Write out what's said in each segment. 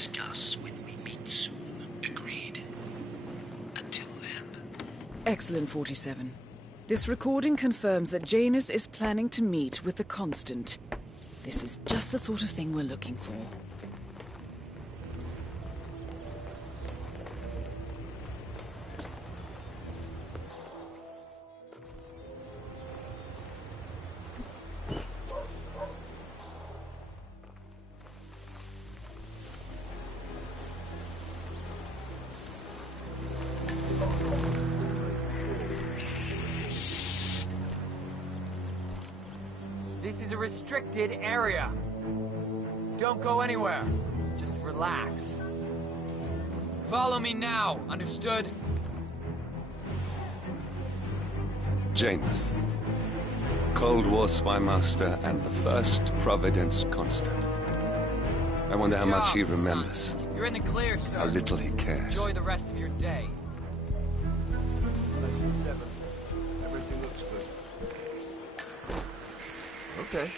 discuss when we meet soon. Agreed. Until then. Excellent, 47. This recording confirms that Janus is planning to meet with the Constant. This is just the sort of thing we're looking for. This is a restricted area. Don't go anywhere. Just relax. Follow me now, understood? Janus. Cold War Spymaster and the first Providence Constant. I wonder how much he remembers. Son. You're in the clear, sir. How little he cares. Enjoy the rest of your day. Everything looks good. Okay.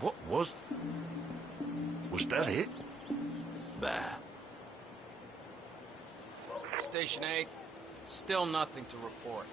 What was... Was that it? Bah. Station 8, still nothing to report.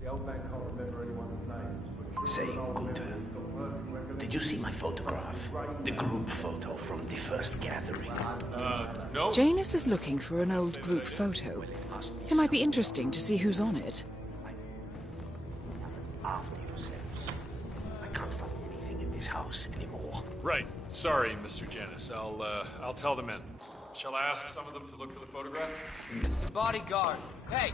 The old man can't remember anyone's names, but Say, Gunter, did you see my photograph? The group photo from the first gathering? No. Janus is looking for an old group photo. It might be interesting to see who's on it. After yourselves. I can't find anything in this house anymore. Right. Sorry, Mr. Janus. I'll tell the men. Shall I ask some of them to look for the photograph? It's a bodyguard. Hey!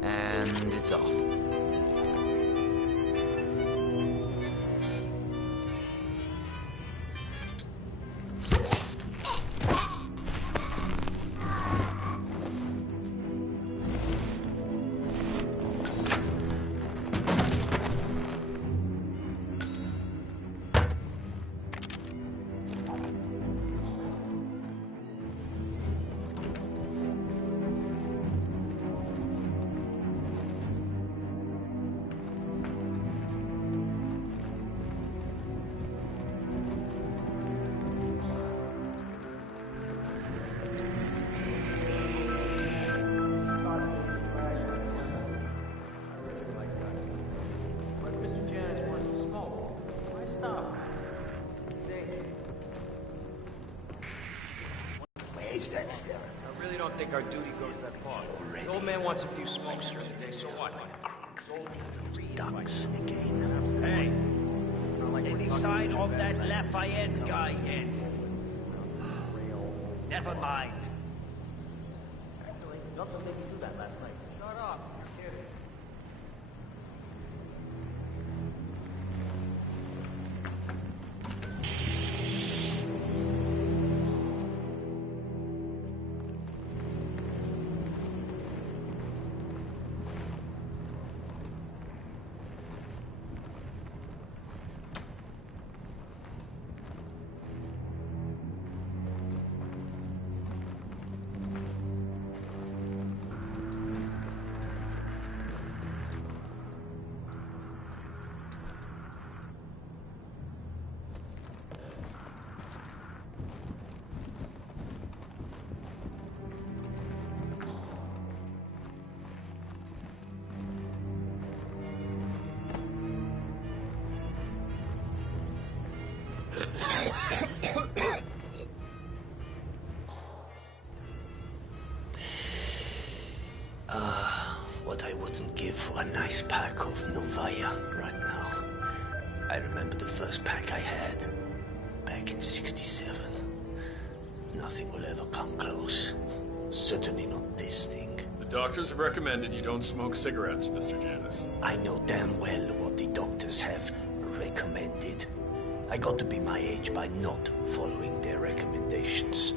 And it's off. think our duty goes that far. The old man wants a few smokes during the day, so what? Ducks again. Hey, any sign of that Lafayette guy yet? Never mind. Actually, Doctor made me do that last night. Shut up. You're kidding. What I wouldn't give for a nice pack of Novaya right now. I remember the first pack I had back in '67. Nothing will ever come close. Certainly not this thing. The doctors have recommended you don't smoke cigarettes, Mr. Janus. I know damn well what the doctors have recommended. I got to be my age by not following their recommendations.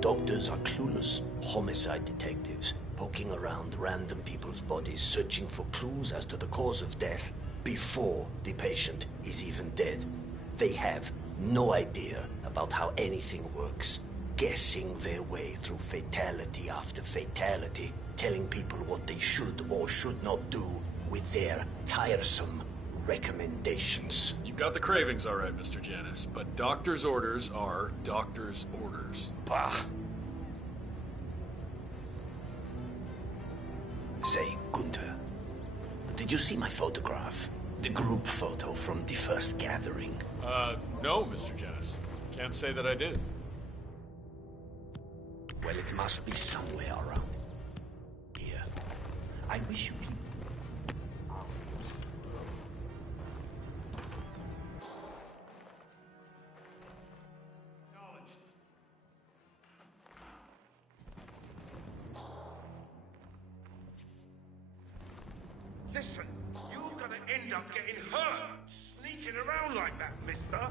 Doctors are clueless homicide detectives, poking around random people's bodies, searching for clues as to the cause of death before the patient is even dead. They have no idea about how anything works, guessing their way through fatality after fatality, telling people what they should or should not do with their tiresome recommendations. You've got the cravings all right, Mr. Janus, but doctor's orders are doctor's orders. Bah. Say, Gunther, did you see my photograph? The group photo from the first gathering? No, Mr. Janus. Can't say that I did. Well, it must be somewhere around here. I wish you people... Listen, you're gonna end up getting hurt, sneaking around like that, mister.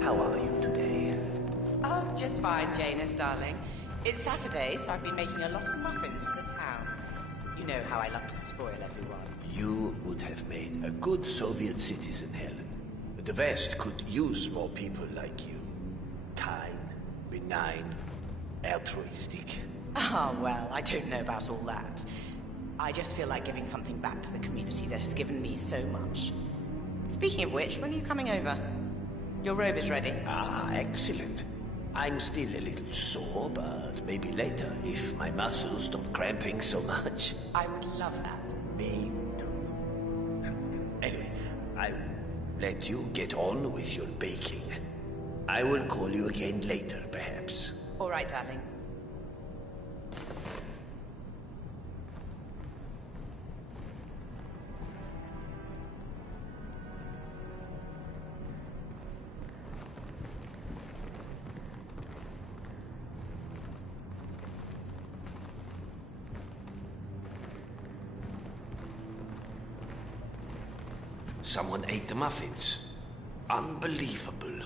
How are you today? Oh, just fine, Janus, darling. It's Saturday, so I've been making a lot of muffins for the town. You know how I love to spoil everyone. You would have made a good Soviet citizen, Helen. The West could use more people like you. Kind, benign, altruistic. Ah, well, I don't know about all that. I just feel like giving something back to the community that has given me so much. Speaking of which, when are you coming over? Your robe is ready. Ah, excellent. I'm still a little sore, but maybe later, if my muscles stop cramping so much. I would love that. Me too. Anyway, I'll let you get on with your baking. I will call you again later, perhaps. All right, darling. Someone ate the muffins. Unbelievable.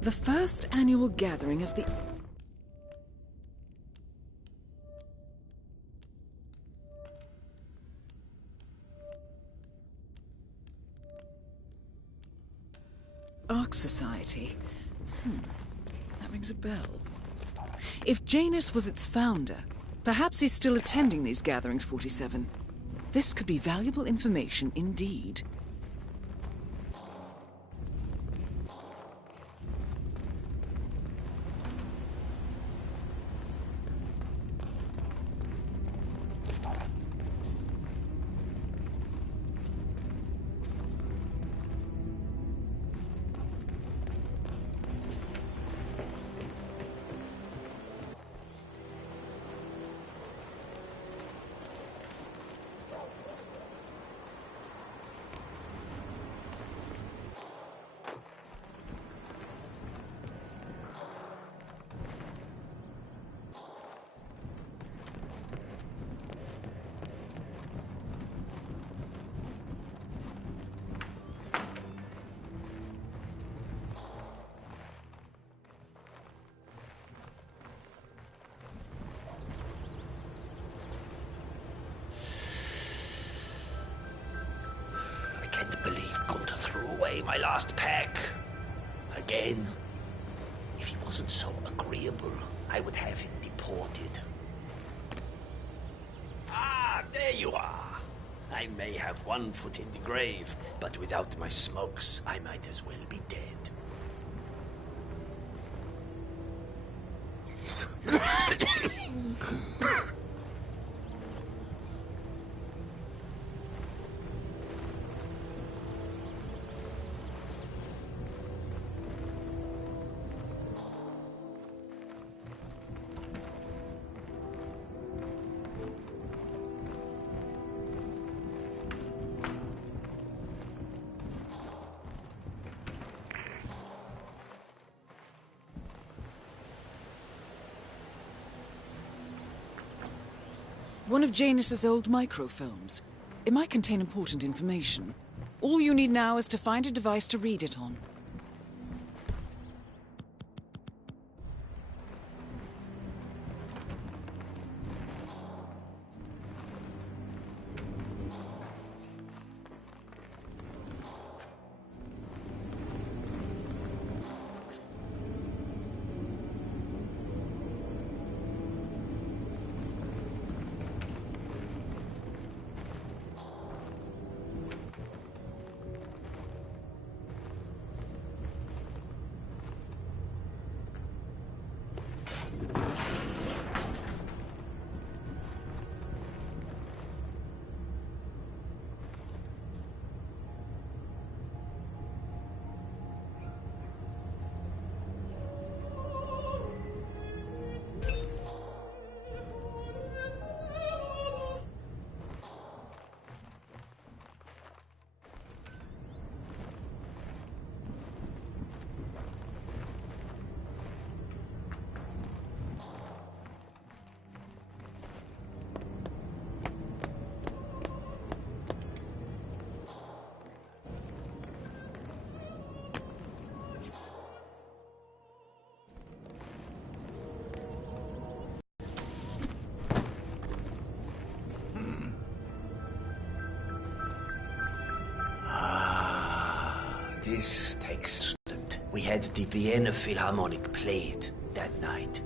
The first annual gathering of the... Ark Society. That rings a bell. If Janus was its founder, perhaps he's still attending these gatherings, 47. This could be valuable information indeed. I can't believe Gunther threw away my last pack. Again. If he wasn't so agreeable, I would have him deported. Ah, there you are. I may have one foot in the grave, but without my smokes, I might as well be dead. One of Janus's old microfilms. It might contain important information. All you need now is to find a device to read it on. This takes... We had the Vienna Philharmonic play it that night.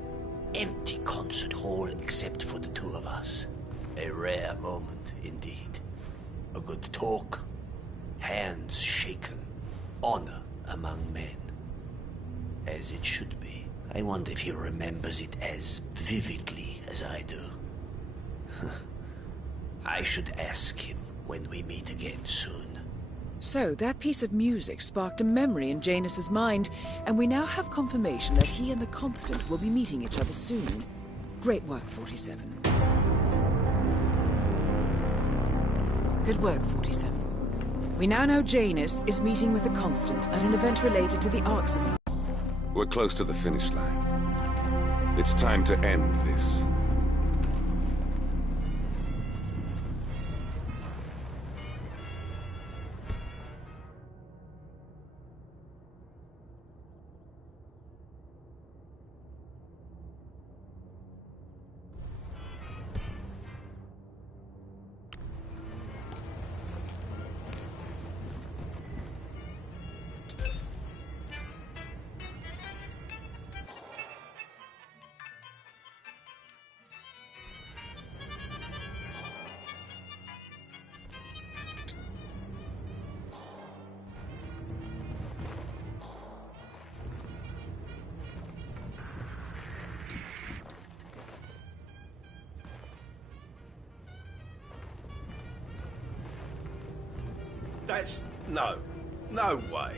Empty concert hall except for the two of us. A rare moment indeed. A good talk, hands shaken, honor among men. As it should be, I wonder if he remembers it as vividly as I do. I should ask him when we meet again soon. So, that piece of music sparked a memory in Janus's mind, and we now have confirmation that he and the Constant will be meeting each other soon. Great work, 47. Good work, 47. We now know Janus is meeting with the Constant at an event related to the Ark Society. We're close to the finish line. It's time to end this. That's... no. No way.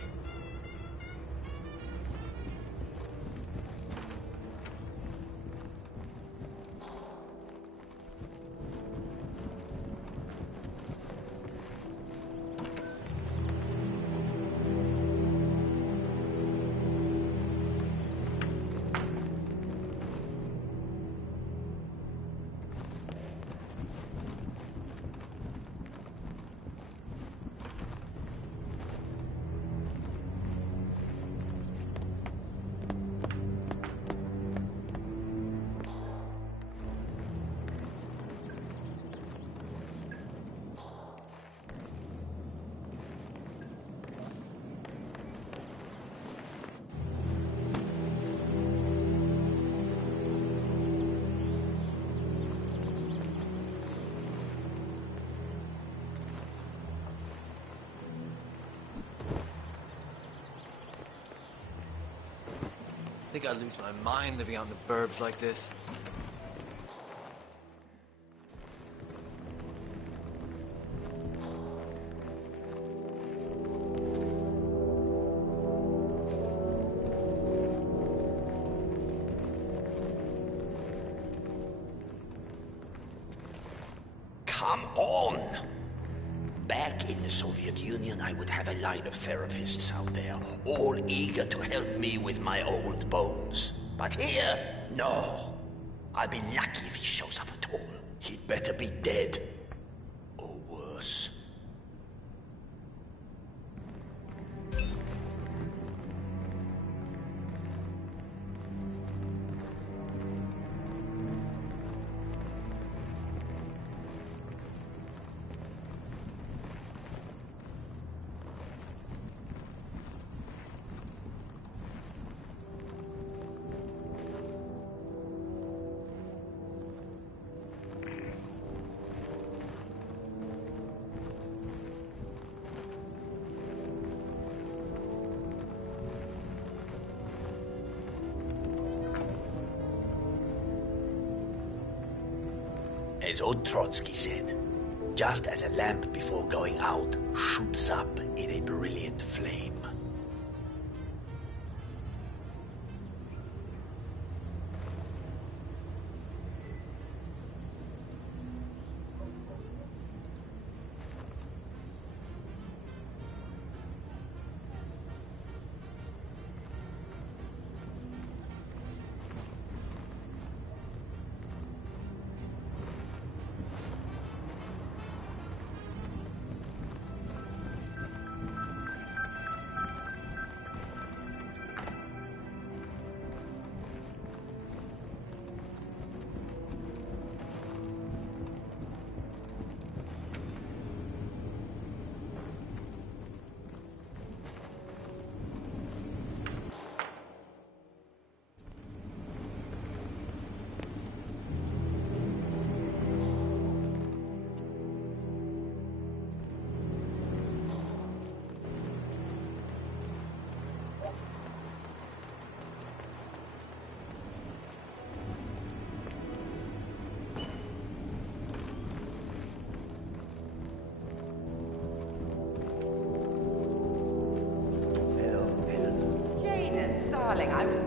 I think I'd lose my mind living out in the burbs like this. Come on! Back in the Soviet Union, I would have a line of therapists out there, all eager to help me with my old bones. But here, no. I'll be lucky if he shows up at all. He'd better be dead. Or worse. As old Trotsky said, just as a lamp before going out shoots up in a brilliant flame.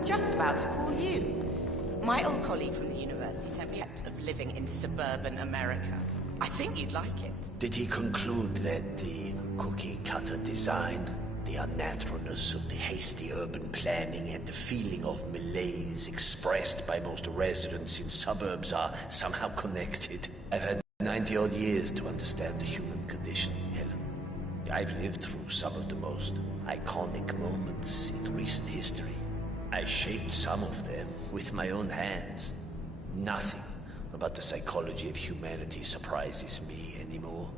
just about to call you. My old colleague from the university sent me out of living in suburban America. I think you'd like it. Did he conclude that the cookie-cutter design, the unnaturalness of the hasty urban planning, and the feeling of malaise expressed by most residents in suburbs are somehow connected? I've had 90-odd years to understand the human condition, Helen. I've lived through some of the most iconic moments in recent history. I shaped some of them with my own hands. Nothing about the psychology of humanity surprises me anymore.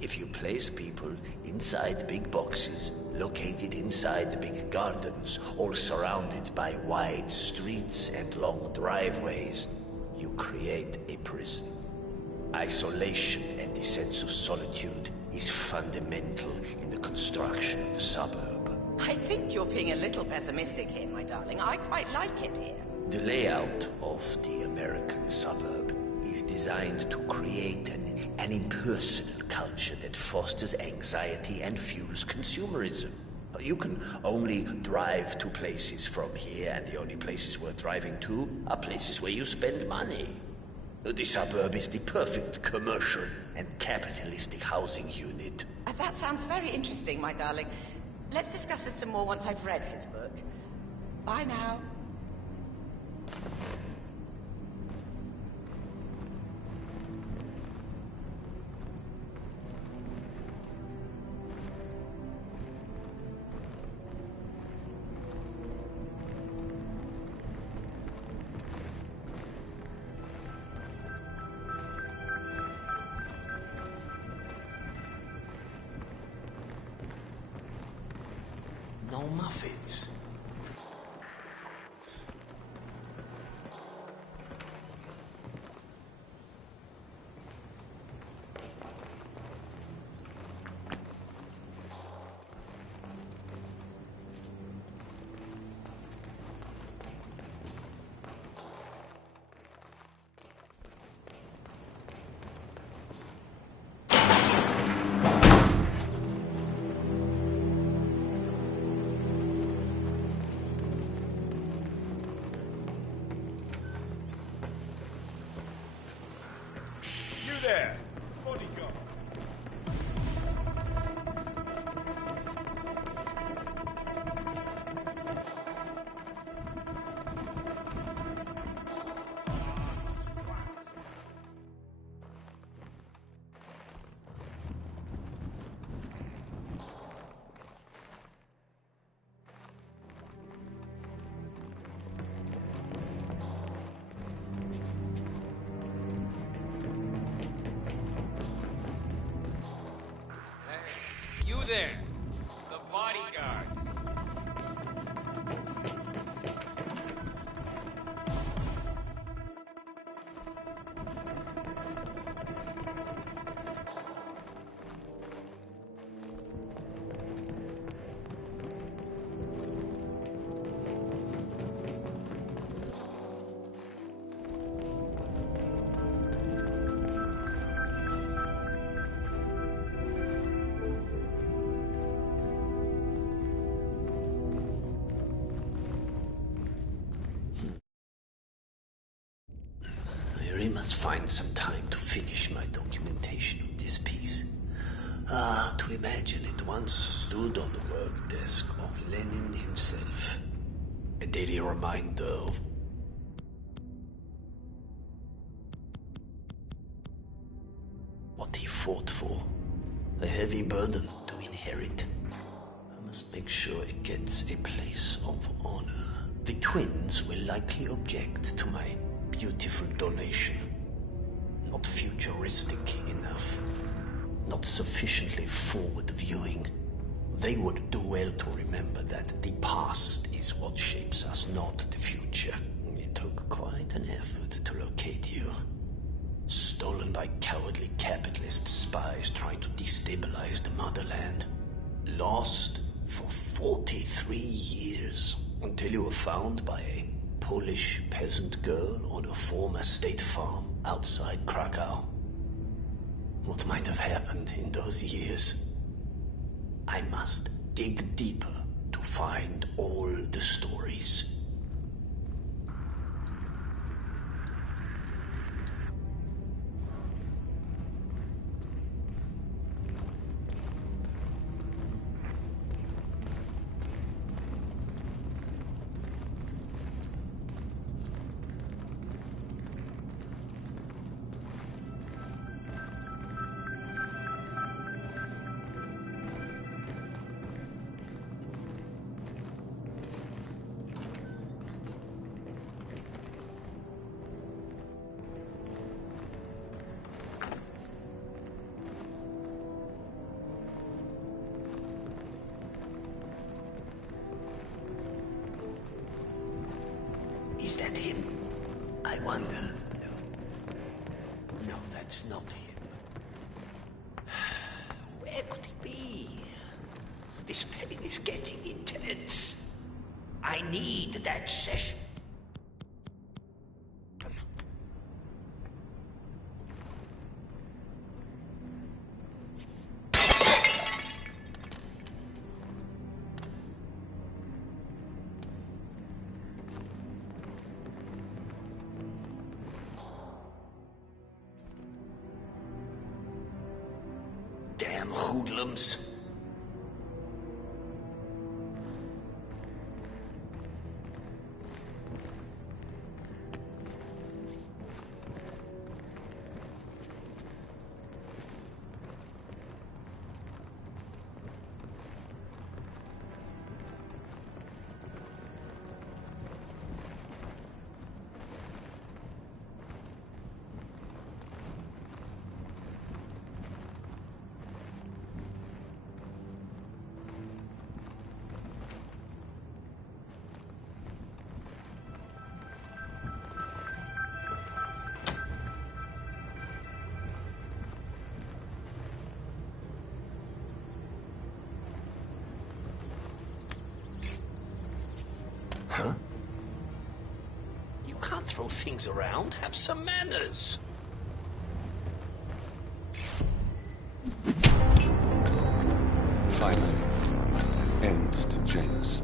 If you place people inside big boxes, located inside the big gardens, or surrounded by wide streets and long driveways, you create a prison. Isolation and the sense of solitude is fundamental in the construction of the suburb. I think you're being a little pessimistic here, my darling. I quite like it here. The layout of the American suburb is designed to create an impersonal culture that fosters anxiety and fuels consumerism. You can only drive to places from here, and the only places worth driving to are places where you spend money. The suburb is the perfect commercial and capitalistic housing unit. That sounds very interesting, my darling. Let's discuss this some more once I've read his book. Bye now. No muffins. There! Bodyguard! You there, the bodyguard. I must find some time to finish my documentation of this piece. To imagine it once stood on the work desk of Lenin himself. A daily reminder of what he fought for. A heavy burden to inherit. I must make sure it gets a place of honor. The twins will likely object to my beautiful donation. Not futuristic enough. Not sufficiently forward-viewing. They would do well to remember that the past is what shapes us, not the future. It took quite an effort to locate you. Stolen by cowardly capitalist spies trying to destabilize the motherland. Lost for 43 years, until you were found by a Polish peasant girl on a former state farm outside Krakow. What might have happened in those years? I must dig deeper to find all the stories. wonder. No. No, that's not him. Where could he be? This pain is getting intense. I need that session. Damn hoodlums. Huh? You can't throw things around. Have some manners. Finally, an end to Janus.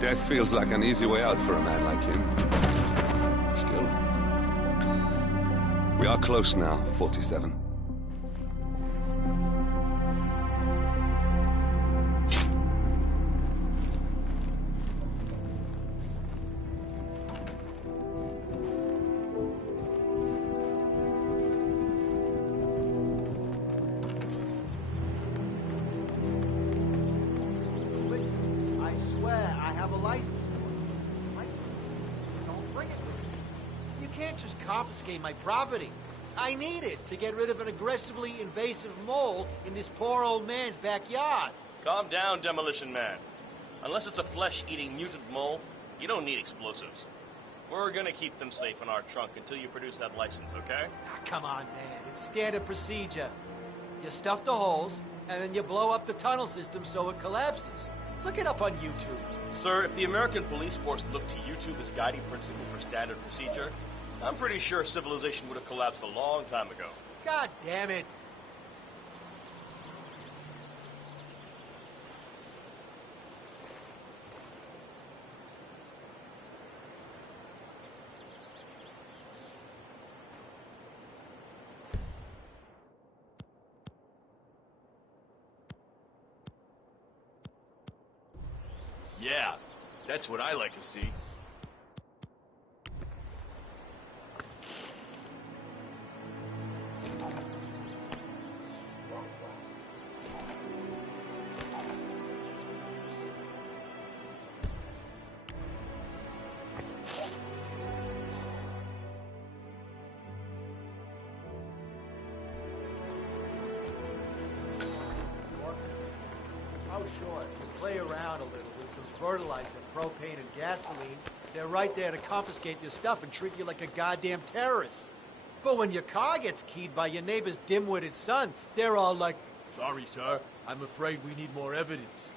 Death feels like an easy way out for a man like him. Still. We are close now, 47. My property. I need it to get rid of an aggressively invasive mole in this poor old man's backyard. Calm down, Demolition Man. Unless it's a flesh-eating mutant mole, you don't need explosives. We're gonna keep them safe in our trunk until you produce that license, okay? Ah, come on, man. It's standard procedure. You stuff the holes, and then you blow up the tunnel system so it collapses. Look it up on YouTube. Sir, if the American police force looked to YouTube as guiding principle for standard procedure, I'm pretty sure civilization would have collapsed a long time ago. God damn it. Yeah, that's what I like to see. Play around a little with some fertilizer, propane, and gasoline. They're right there to confiscate your stuff and treat you like a goddamn terrorist. But when your car gets keyed by your neighbor's dim-witted son, they're all like, "Sorry, sir. I'm afraid we need more evidence."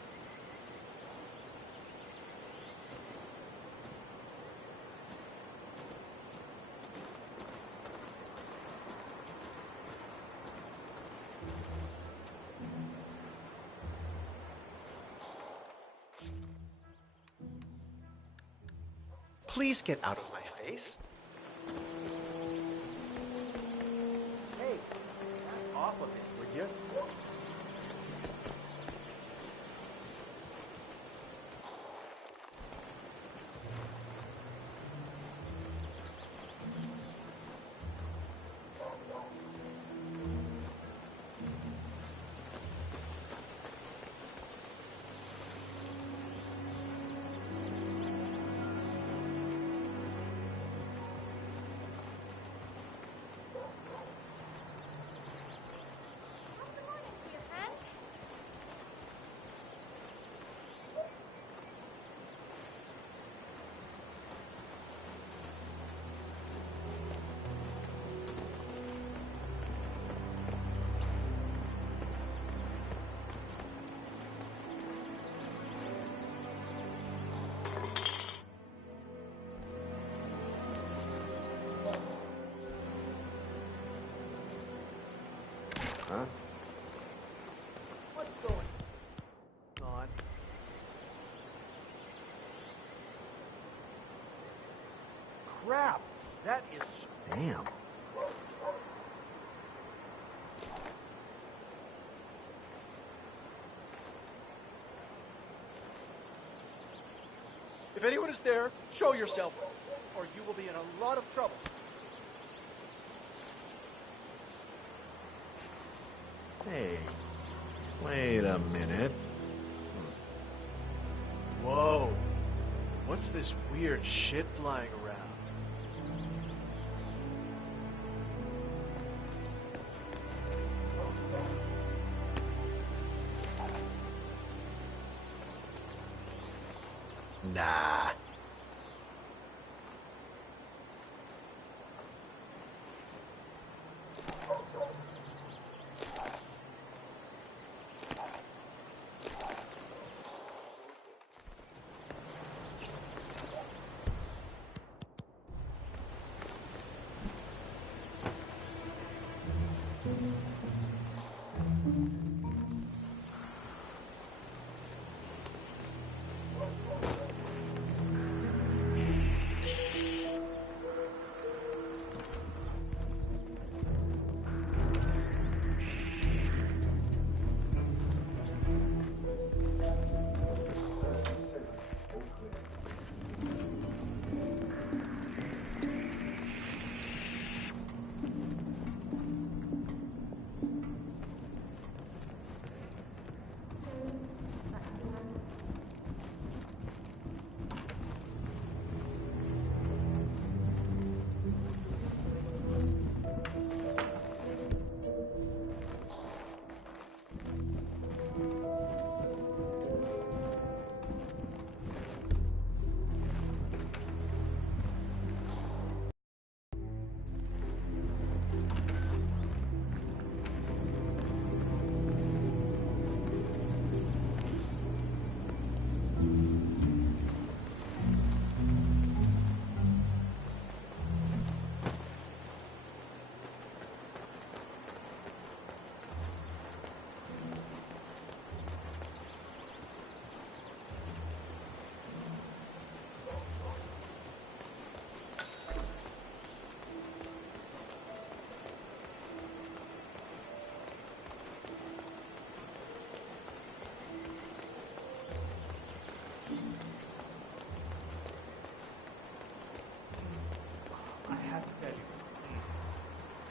please get out of my face. Hey, back off of it, would you? Huh? What's going on? Crap! That is... Damn. If anyone is there, show yourself, or you will be in a lot of trouble. Hey, wait a minute. Whoa, what's this weird shit flying around? Nah.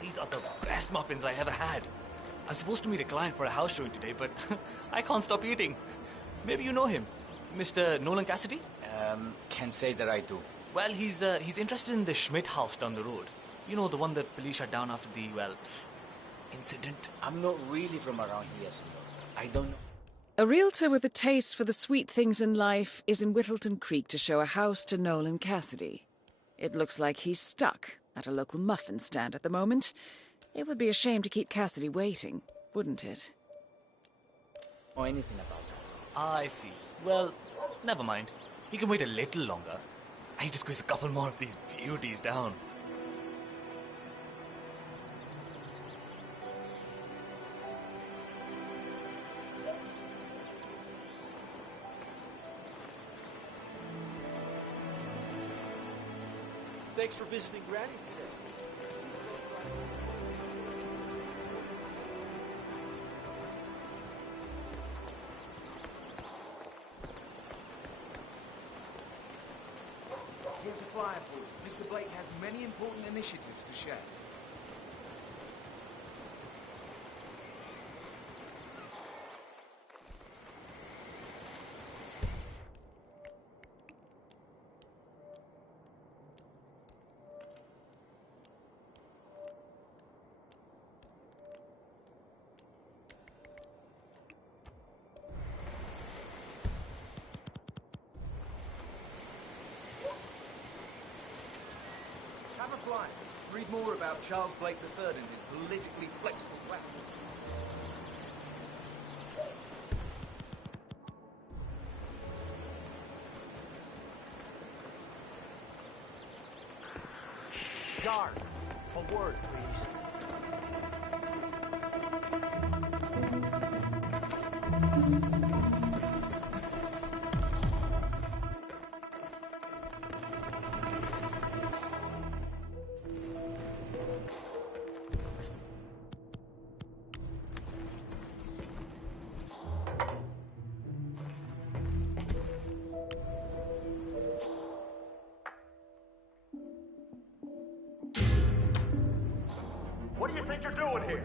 These are the best muffins I ever had. I'm supposed to meet a client for a house showing today, but I can't stop eating. Maybe you know him, Mr. Nolan Cassidy? Can't say that I do. Well, he's interested in the Schmidt house down the road. You know, the one that police shut down after the, well, incident. I'm not really from around here, senor. I don't know. A realtor with a taste for the sweet things in life is in Whittleton Creek to show a house to Nolan Cassidy. It looks like he's stuck at a local muffin stand at the moment. It would be a shame to keep Cassidy waiting, wouldn't it? Or anything about that. I see. Well, never mind. He can wait a little longer. I need to squeeze a couple more of these beauties down. Thanks for visiting Granny's today. Here's a flyer for you. Mr. Blake has many important initiatives to share. Have a flyer. Read more about Charles Blake III and his politically flexible weapon. Guard, a word, please. What do you think you're doing here?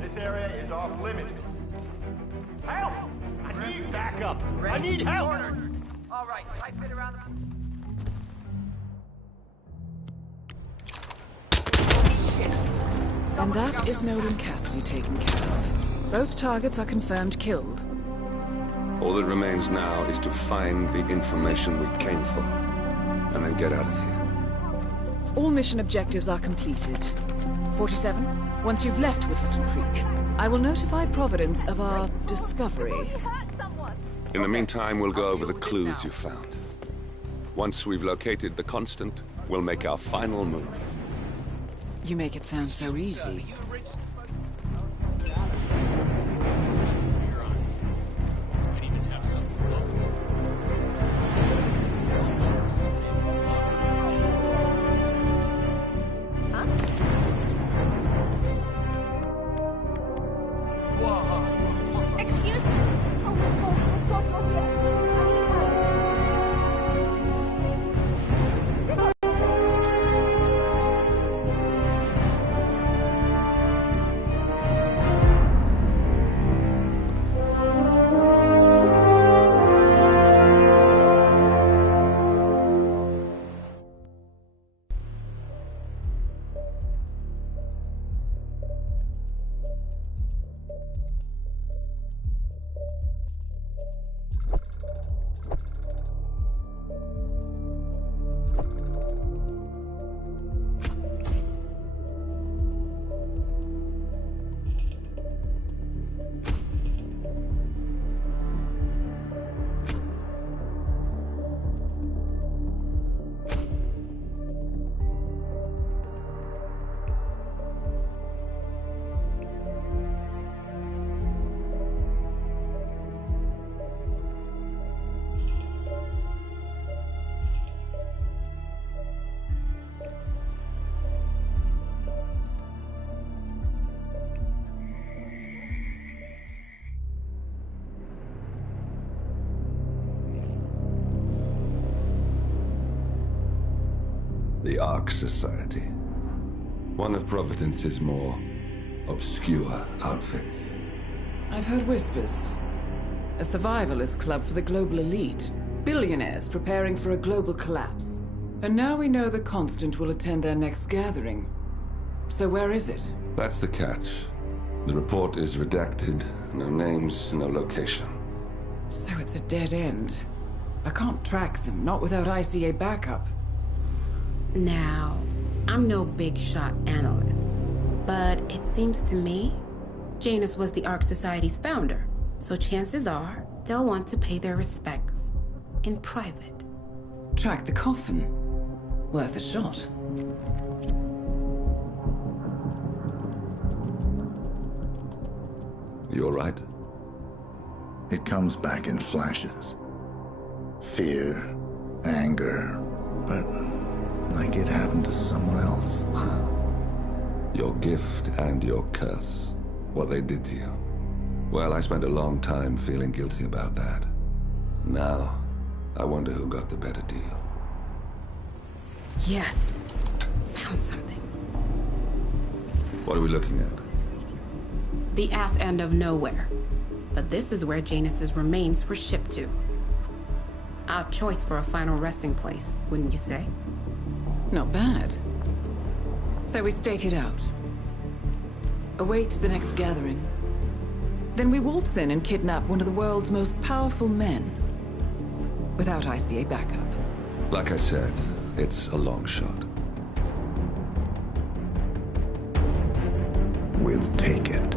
This area is off limits. Help! I need backup. I need help. All right, pipe it around the... And that is Nolan Cassidy taken care of. Both targets are confirmed killed. All that remains now is to find the information we came for, and then get out of here. All mission objectives are completed. 47, once you've left Whittleton Creek, I will notify Providence of our discovery. In the meantime, we'll go over the clues you found. Once we've located the Constant, we'll make our final move. You make it sound so easy. Excuse me. The Ark Society. One of Providence's more obscure outfits. I've heard whispers. A survivalist club for the global elite. Billionaires preparing for a global collapse. And now we know the Constant will attend their next gathering. So where is it? That's the catch. The report is redacted. No names, no location. So it's a dead end. I can't track them, not without ICA backup. Now, I'm no big shot analyst, but it seems to me Janus was the Ark Society's founder, so chances are they'll want to pay their respects in private. Track the coffin. Worth a shot. You all right? It comes back in flashes. Fear, anger, but like it happened to someone else. Your gift and your curse. What they did to you. Well, I spent a long time feeling guilty about that. Now, I wonder who got the better deal. Yes. Found something. What are we looking at? The ass end of nowhere. But this is where Janus's remains were shipped to. Our choice for a final resting place, wouldn't you say? Not bad. So we stake it out. Await the next gathering. Then we waltz in and kidnap one of the world's most powerful men. Without ICA backup. Like I said, it's a long shot. We'll take it.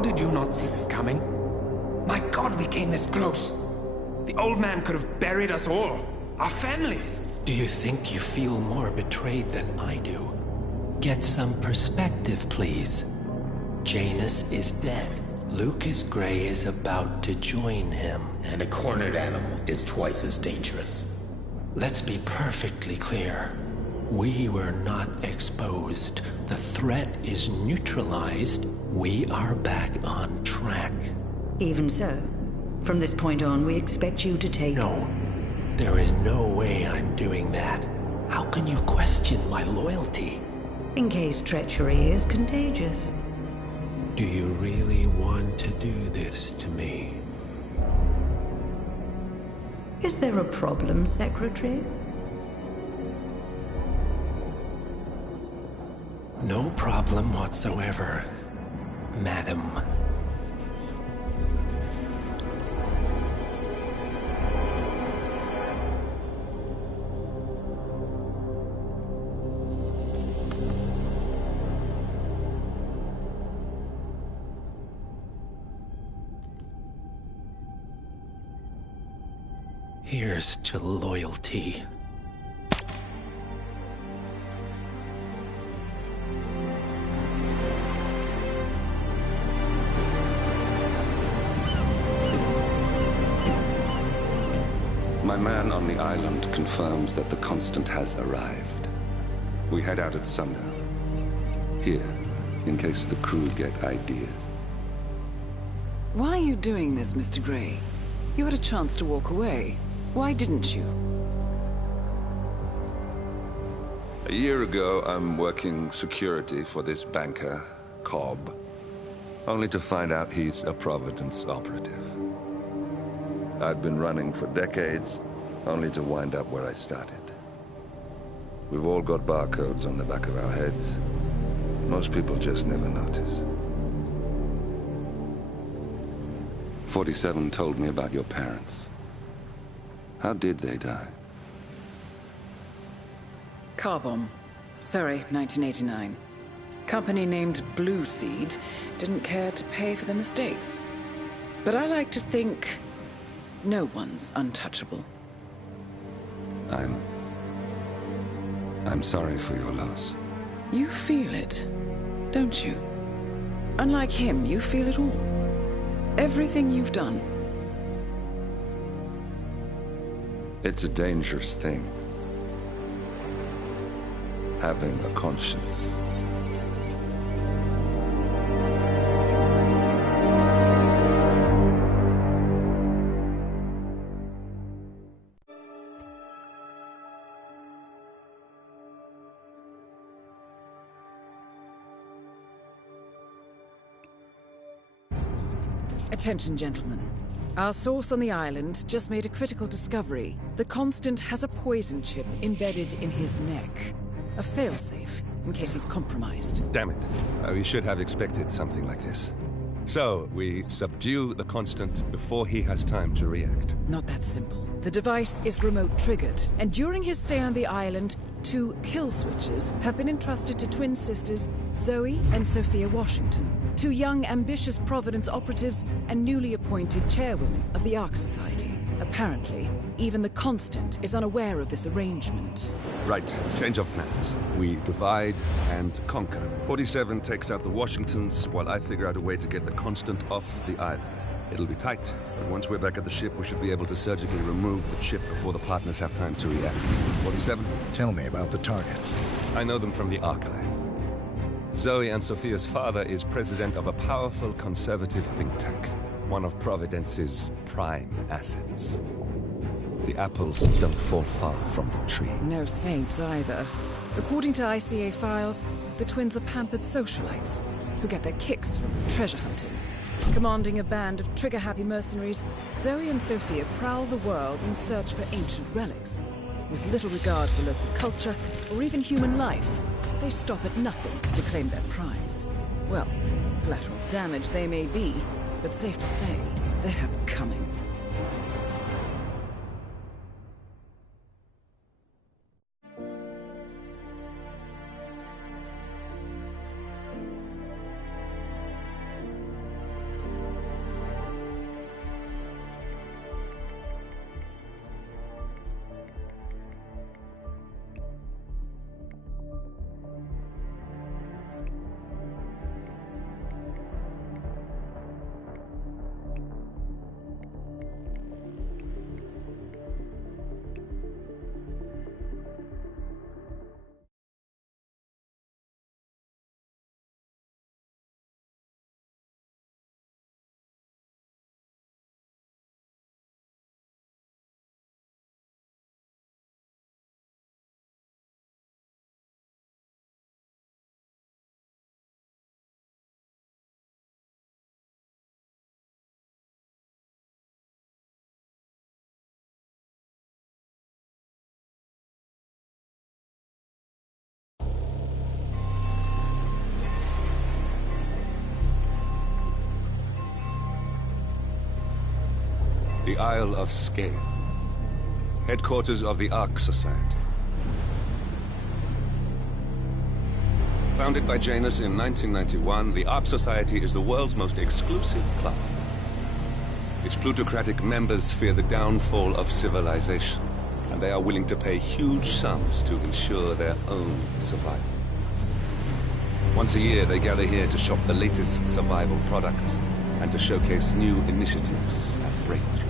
did you not see this coming? My God, we came this close. The old man could have buried us all. Our families. Do you think you feel more betrayed than I do? Get some perspective, please. Janus is dead. Lucas Gray is about to join him. And a cornered animal is twice as dangerous. Let's be perfectly clear. We were not exposed. The threat is neutralized. We are back on track. Even so, from this point on, we expect you to take... No. There is no way I'm doing that. How can you question my loyalty? In case treachery is contagious. Do you really want to do this to me? Is there a problem, Secretary? No problem whatsoever, Madam. Here's to loyalty. My man on the island confirms that the Constant has arrived. We head out at sundown. Here, in case the crew get ideas. Why are you doing this, Mr. Gray? You had a chance to walk away. Why didn't you? A year ago, I'm working security for this banker, Cobb, only to find out he's a Providence operative. I'd been running for decades, only to wind up where I started. We've all got barcodes on the back of our heads. Most people just never notice. 47 told me about your parents. How did they die? Car bomb. Surrey, 1989. Company named Blue Seed didn't care to pay for their mistakes. But I like to think no one's untouchable. I'm sorry for your loss. You feel it, don't you? Unlike him, you feel it all. Everything you've done. It's a dangerous thing. Having a conscience. Attention, gentlemen. Our source on the island just made a critical discovery. The Constant has a poison chip embedded in his neck. A failsafe, in case he's compromised. Damn it. We should have expected something like this. So, we subdue the Constant before he has time to react. Not that simple. The device is remote-triggered, and during his stay on the island, 2 kill switches have been entrusted to twin sisters Zoe and Sophia Washington, 2 young, ambitious Providence operatives and newly appointed chairwomen of the Ark Society. Apparently, even the Constant is unaware of this arrangement. Right, change of plans. We divide and conquer. 47 takes out the Washingtons, while I figure out a way to get the Constant off the island. It'll be tight, but once we're back at the ship, we should be able to surgically remove the chip before the partners have time to react. 47? Tell me about the targets. I know them from the archive. Zoe and Sophia's father is president of a powerful conservative think tank, one of Providence's prime assets. The apples don't fall far from the tree. No saints either. According to ICA files, the twins are pampered socialites who get their kicks from treasure hunting. Commanding a band of trigger-happy mercenaries, Zoe and Sophia prowl the world in search for ancient relics. With little regard for local culture or even human life, they stop at nothing to claim their prize. Well, collateral damage they may be, but safe to say, they have it coming. Isle of Scale. Headquarters of the Ark Society. Founded by Janus in 1991, the Ark Society is the world's most exclusive club. Its plutocratic members fear the downfall of civilization, and they are willing to pay huge sums to ensure their own survival. Once a year, they gather here to shop the latest survival products and to showcase new initiatives and breakthroughs.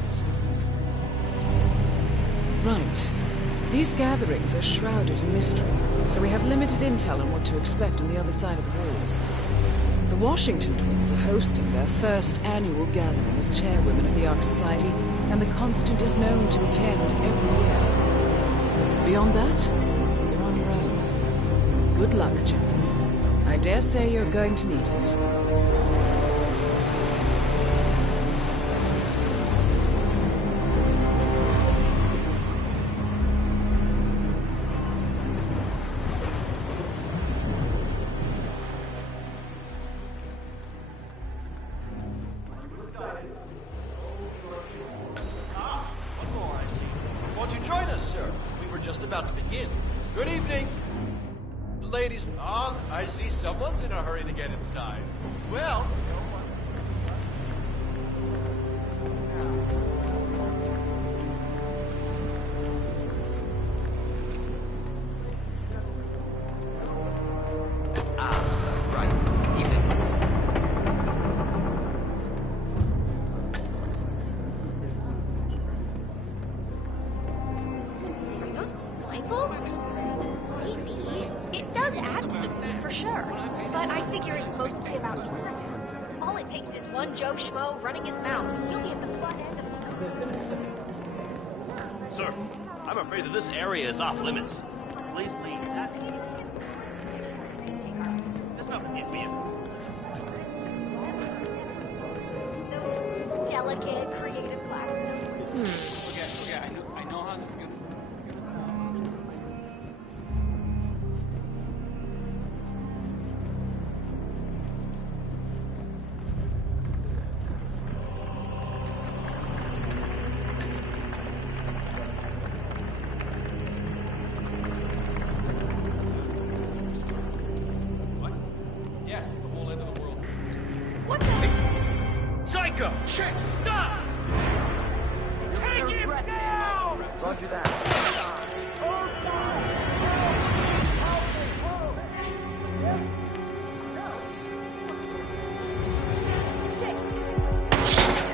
Right. These gatherings are shrouded in mystery, so we have limited intel on what to expect on the other side of the walls. The Washington twins are hosting their first annual gathering as chairwomen of the Ark Society, and the Constant is known to attend every year. Beyond that, you're on your own. Good luck, gentlemen. I dare say you're going to need it. Good evening. Ladies, I see someone's in a hurry to get inside. Well, Sir, I'm afraid that this area is off limits. Please leave. There's nothing in me. Those delicate, creative classes. Okay, I know how this is gonna. Psycho! Shit! Stop! Take him down! Roger that.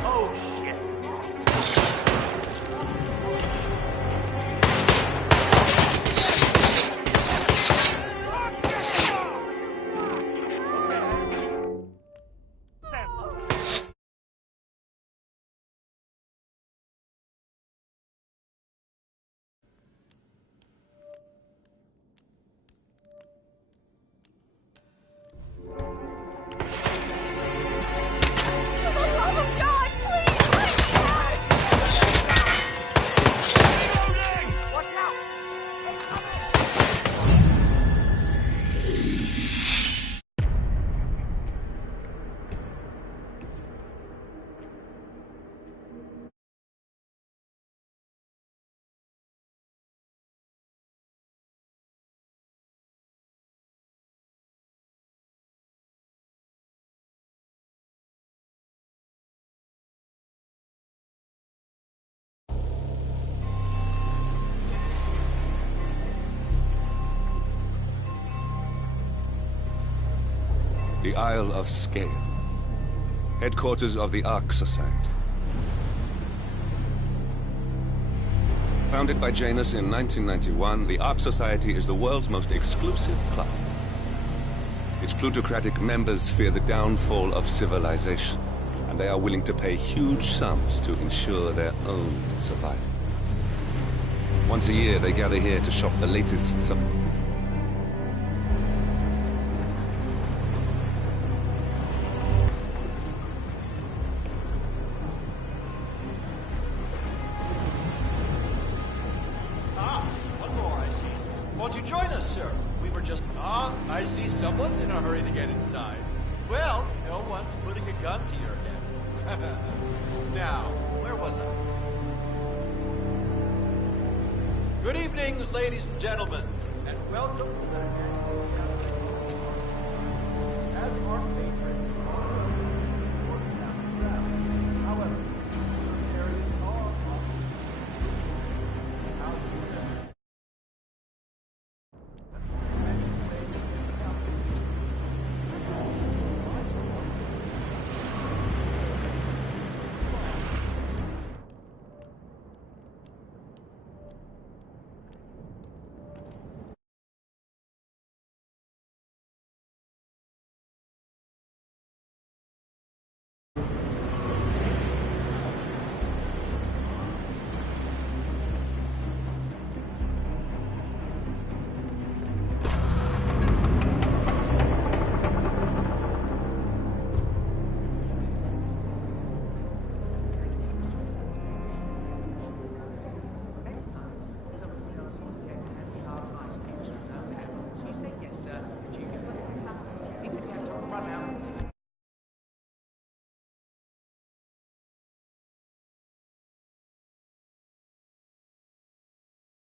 Oh, shit! The Isle of Scale. Headquarters of the Ark Society. Founded by Janus in 1991, the Ark Society is the world's most exclusive club. Its plutocratic members fear the downfall of civilization, and they are willing to pay huge sums to ensure their own survival. Once a year, they gather here to shop the latest Won't you join us, sir? We were just... I see someone's in a hurry to get inside. Well, no one's putting a gun to your head. Now, where was I? Good evening, ladies and gentlemen, and welcome to the annual gathering. As Archmage